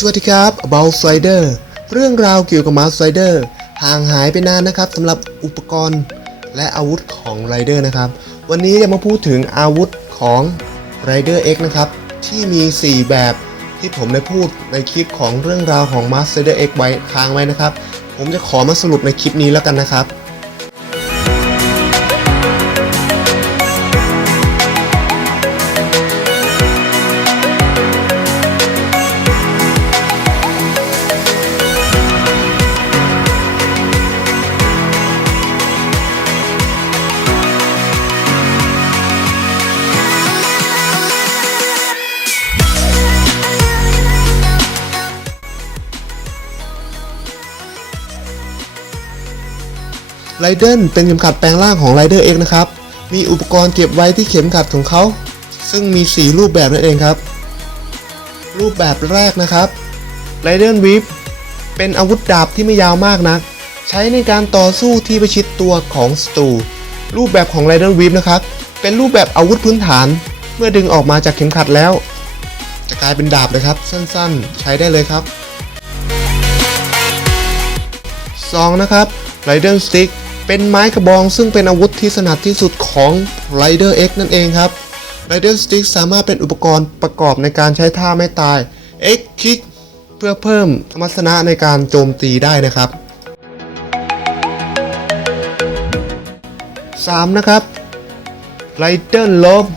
สวัสดีครับ About Slider เรื่องราวเกี่ยวกับ Mouse Slider ห่างหายไปนานนะครับสำหรับอุปกรณ์และอาวุธของ Rider นะครับ วันนี้จะมาพูดถึงอาวุธของ Rider X นะครับ ที่มี 4 แบบที่ผมได้พูดในคลิปของเรื่องราวของ Master Slider X ไว้ค้างไว้นะครับ ผมจะขอมาสรุปในคลิปนี้แล้วกันนะครับ ไรเดนเป็นเข็มขัดแปลงร่างของ Rider X นะครับ มีอุปกรณ์เก็บไว้ที่เข็มขัดของเขา ซึ่งมี 4 รูปแบบนั่นเองครับ รูปแบบแรกนะครับ Rider Whip เป็นอาวุธดาบที่ไม่ยาวมากนัก ใช้ในการต่อสู้ที่ประชิดตัวของศัตรูรูปแบบของ Rider Whip นะครับ เป็นรูปแบบอาวุธพื้นฐาน เมื่อดึงออกมาจากเข็มขัดแล้ว จะกลายเป็นดาบเลยครับ สั้นๆ ใช้ได้เลยครับ 2 นะครับ Rider Stick เเป็นไม้กระบองซึ่งเป็นอาวุธที่ถนัดที่สุดของ Rider X นั่นเองครับ Rider Stick สามารถเป็นอุปกรณ์ประกอบในการใช้ท่าไม่ตาย X Kick เพื่อเพิ่มสมรรถนะในการโจมตีได้นะครับ 3 นะครับ Rider Lobe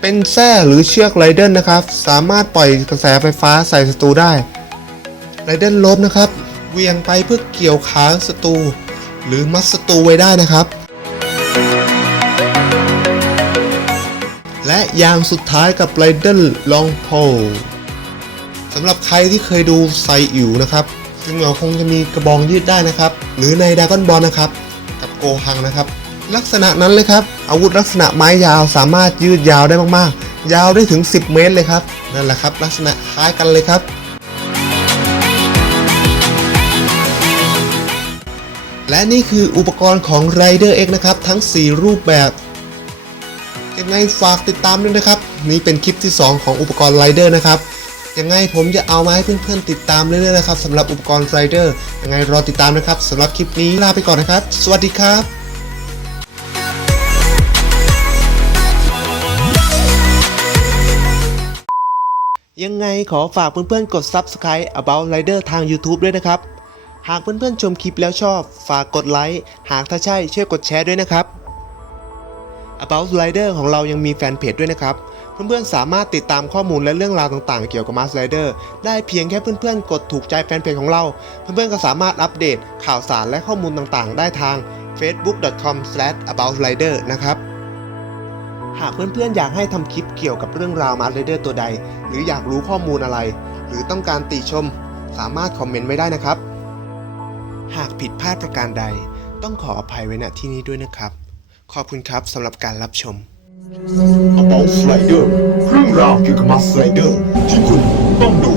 เป็นแส้หรือเชือก Rider นะครับ สามารถปล่อยกระแสไฟฟ้าใส่ศัตรูได้ไรเดนลบนะครับเวียงไปเพื่อเกี่ยวขาศัตรู หรือมัดศัตรูไว้ได้นะครับ และอย่างสุดท้ายกับไรเดนลองโพสำหรับใครที่เคยดูไซอิ๋วนะครับ ซึ่งเราคงจะมีกระบองยืดได้นะครับ หรือในดากอนบอลนะครับ กับโกฮังนะครับ ลักษณะนั้นเลยครับ อาวุธลักษณะไม้ยาวสามารถยืดยาวได้มากๆ ยาวได้ถึง 10 เมตรเลยครับ นั่นแหละครับ ลักษณะคล้ายกันเลยครับ และนี่คืออุปกรณ์ของ Rider X นะครับ ทั้ง 4 รูปแบบยังไงฝากติดตามด้วยนะครับ นี่เป็นคลิปที่ 2 ของอุปกรณ์ Rider นะครับยังไงผมจะเอามาให้เพื่อนๆติดตามเรื่อยๆนะครับสำหรับอุปกรณ์ Rider ยังไงรอติดตามนะครับสำหรับคลิปนี้ลาไปก่อนนะครับ สวัสดีครับยังไงขอฝากเพื่อนๆ กด Subscribe About Rider ทาง YouTube ด้วยนะครับ หากเพื่อนๆชมคลิปแล้วชอบ ฝากกดไลค์หากถ้าใช่ช่วยกดแชร์ด้วยนะครับ About Rider ของเรายังมีแฟนเพจด้วยนะครับ เพื่อนๆสามารถติดตามข้อมูลและเรื่องราวต่างๆ เกี่ยวกับ Mars Rider ได้เพียงแค่เพื่อนๆ กดถูกใจแฟนเพจของเรา เพื่อนๆก็สามารถอัปเดตข่าวสารและข้อมูลต่างๆ ได้ทาง facebook.com/aboutrider นะครับหากเพื่อนๆ อยากให้ทำคลิปเกี่ยวกับเรื่องราว Mars Rider ตัวใด หรืออยากรู้ข้อมูลอะไร หรือต้องการติชม สามารถคอมเมนต์ไว้ได้นะครับ หากผิดพลาดประการใด ต้องขออภัยไว้ณที่นี้ด้วยนะครับ ขอบคุณครับสำหรับการรับชม About Slider เรื่องราวเกี่ยวกับมาสไลเดอร์ที่คุณต้องดู